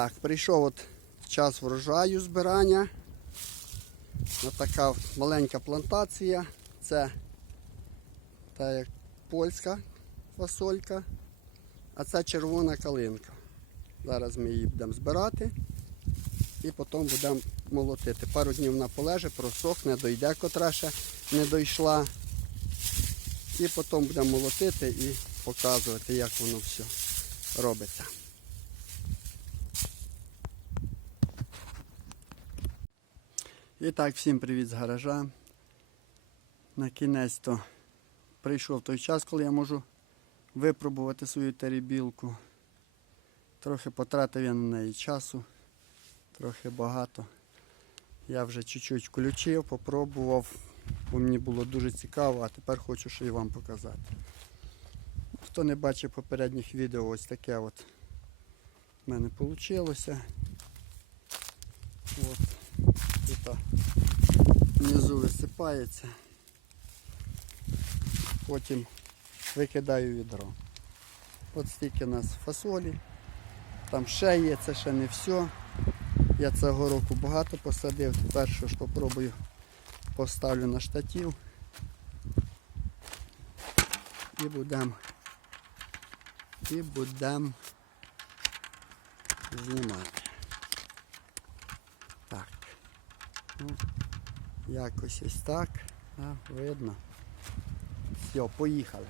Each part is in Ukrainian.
Так, прийшов от час врожаю збирання. Ось така маленька плантація. Це та як польська фасолька, а це червона калинка. Зараз ми її будемо збирати і потім будемо молотити. Пару днів вона полеже, просохне, дойде, котра ще не дійшла. І потім будемо молотити і показувати, як воно все робиться. І так, всім привіт з гаража. На кінець то прийшов той час, коли я можу випробувати свою теребілку. Трохи потратив я на неї часу, трохи багато. Я вже чуть-чуть включив, попробував, бо мені було дуже цікаво, а тепер хочу ще і вам показати. Хто не бачив попередніх відео, ось таке от в мене вийшло. От. Тут внизу висипається. Потім викидаю відро. От стільки у нас фасолі. Там ще є, це ще не все. Я цього року багато посадив. Тепер що ж попробую поставлю на штатів. І будемо і будемо знімати. Так. Ну, якось ось так. А, видно. Все, поїхали.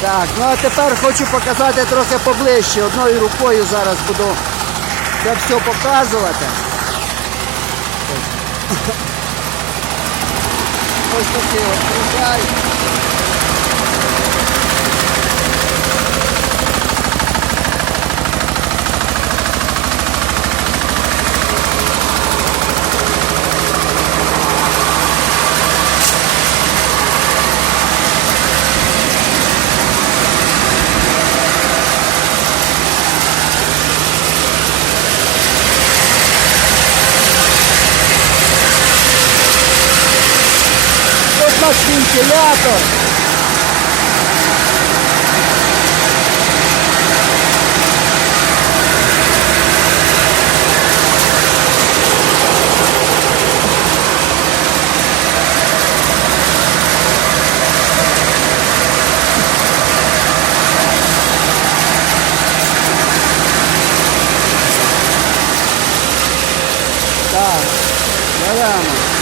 Так, ну а тепер хочу показати трохи поближче. Одною рукою зараз буду це все показувати. Ось такий от врожай. telhado. Tá, caramba.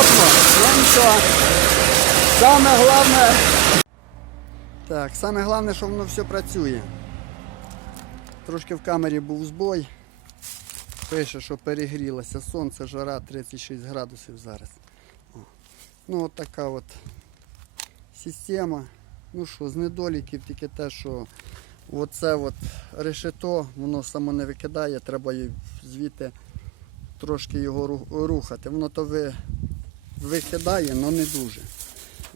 Неудобно. Ну нічого. Саме головне. Так, саме головне, що воно все працює. Трошки в камері був збой. Пише, що перегрілося. Сонце, жара 36 градусів зараз. О. Ну от така от система. Ну що, з недоліків тільки те, що оце от решето, воно само не викидає, треба звідти трошки його рухати. Воно то ви, викидає, але не дуже.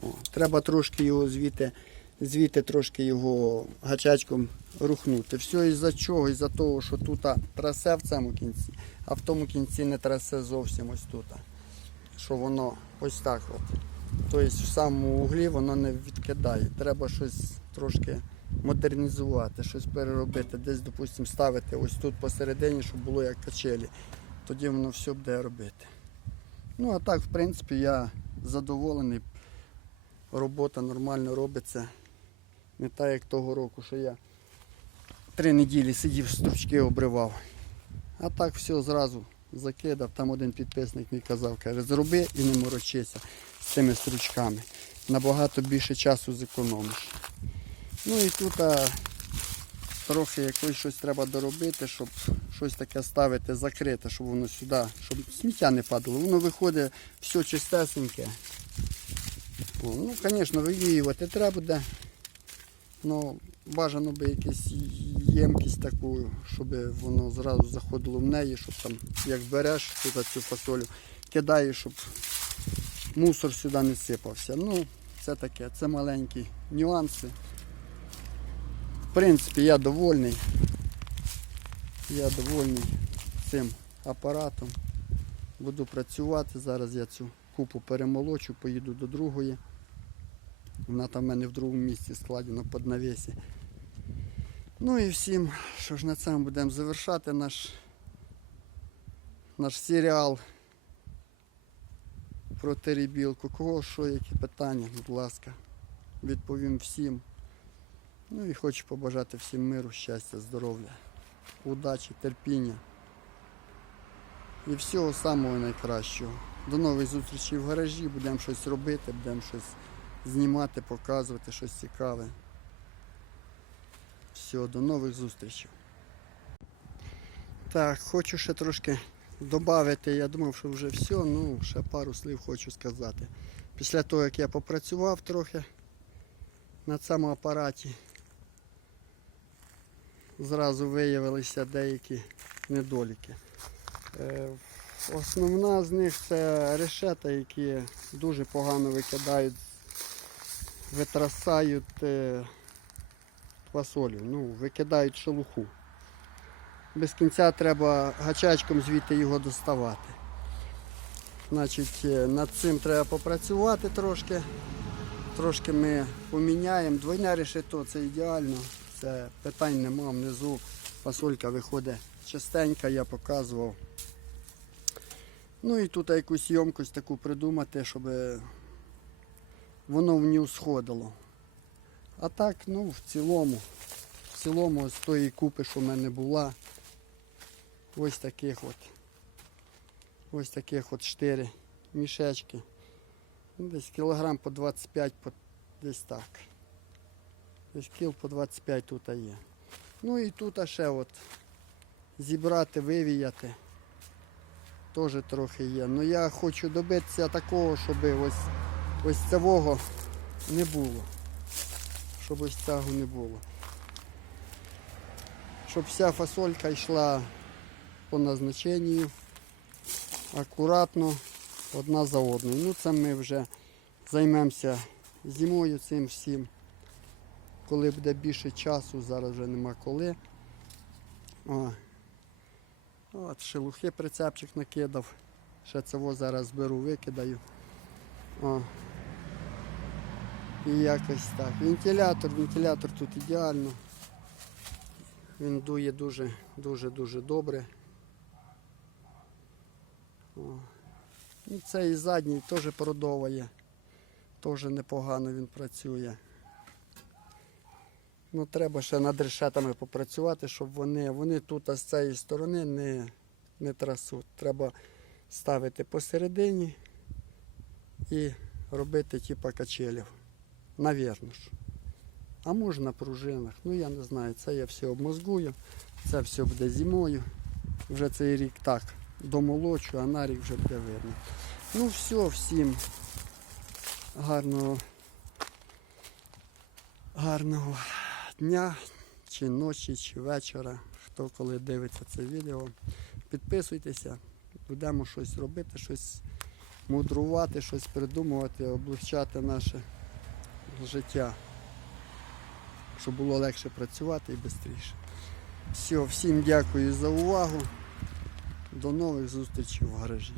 О, треба трошки його звідти, звідти трошки його гачачком рухнути. Все із-за чого? Із-за того, що тут трасе в цьому кінці, а в тому кінці не трасе зовсім ось тут. Що воно ось так от. Тобто в самому углі воно не відкидає. Треба щось трошки модернізувати, щось переробити. Десь, допустимо, ставити ось тут посередині, щоб було як качелі. Тоді воно все буде робити. Ну а так, в принципі, я задоволений. Робота нормально робиться. Не так, як того року, що я три неділі сидів, стручки обривав. А так все зразу закидав. Там один підписник мені казав, каже, зроби і не морочися з цими стручками. Набагато більше часу зекономиш. Ну і тут а, трохи якось щось треба доробити, щоб щось таке ставити, закрите, щоб воно сюди, щоб сміття не падало. Воно виходить все чистесеньке. О, ну, звісно, вивіювати треба буде. Ну, бажано би якусь ємкість таку, щоб воно зразу заходило в неї, щоб там, як береш тут цю фасолю, кидаєш, щоб мусор сюди не сипався. Ну, це таке, це маленькі нюанси. В принципі, я довольний. Я довольний цим апаратом. Буду працювати. Зараз я цю купу перемолочу, поїду до другої. Вона там в мене в другому місці складена під навісі. Ну і всім, що ж на цьому будемо завершати наш, наш серіал про теребілку. Кого що, які питання, будь ласка, відповім всім. Ну і хочу побажати всім миру, щастя, здоров'я, удачі, терпіння і всього самого найкращого. До нових зустрічей в гаражі, будемо щось робити, будемо щось знімати, показувати, щось цікаве. Все, до нових зустрічей. Так, хочу ще трошки Добавити, я думав, що вже все, ну ще пару слів хочу сказати. Після того, як я попрацював трохи на цьому апараті, зразу виявилися деякі недоліки. Е, Основна з них це решета, які дуже погано викидають, витрасають е, фасолю, ну, викидають шелуху. Без кінця треба гачачком звідти його доставати. Значить, е, над цим треба попрацювати трошки. Трошки ми поміняємо. Двойне решето це ідеально. Це питань нема. Внизу фасолька виходить частенька, я показував. Ну і тут якусь ємкость таку придумати, щоб воно в нього сходило. А так, ну, в цілому, в цілому з тої купи, що в мене була, ось таких от. Ось таких от 4 мішечки. Ну, Десь кілограм по 25, по, десь так. Кіл по 25 тут є. Ну і тут ще от зібрати, вивіяти. Теж трохи є. Ну я хочу добитися такого, щоб ось, ось цього не було. Щоб ось цього не було. Щоб вся фасолька йшла по назначенню акуратно одна за одною. Ну це ми вже займемося зимою цим всім. Коли буде більше часу, зараз вже нема коли. О. От шелухи прицепчик накидав. Ще цього зараз беру, викидаю. О. І якось так. Вентилятор, вентилятор тут ідеально. Він дує дуже, дуже, дуже добре. О. І цей задній теж продоває. Теж непогано він працює. Ну, треба ще над решетами попрацювати, щоб вони, вони тут з цієї сторони не, не трасуть. Треба ставити посередині і робити типа качелів. Навірно ж. А може на пружинах. Ну я не знаю, це я все обмозгую, це все буде зимою. Вже цей рік так домолочу, а на рік вже буде видно. Ну все, всім гарного, гарного дня, чи ночі, чи вечора, хто коли дивиться це відео. Підписуйтеся, будемо щось робити, щось мудрувати, щось придумувати, облегчати наше життя, щоб було легше працювати і швидше. Все, всім дякую за увагу. До нових зустрічей в гаражі.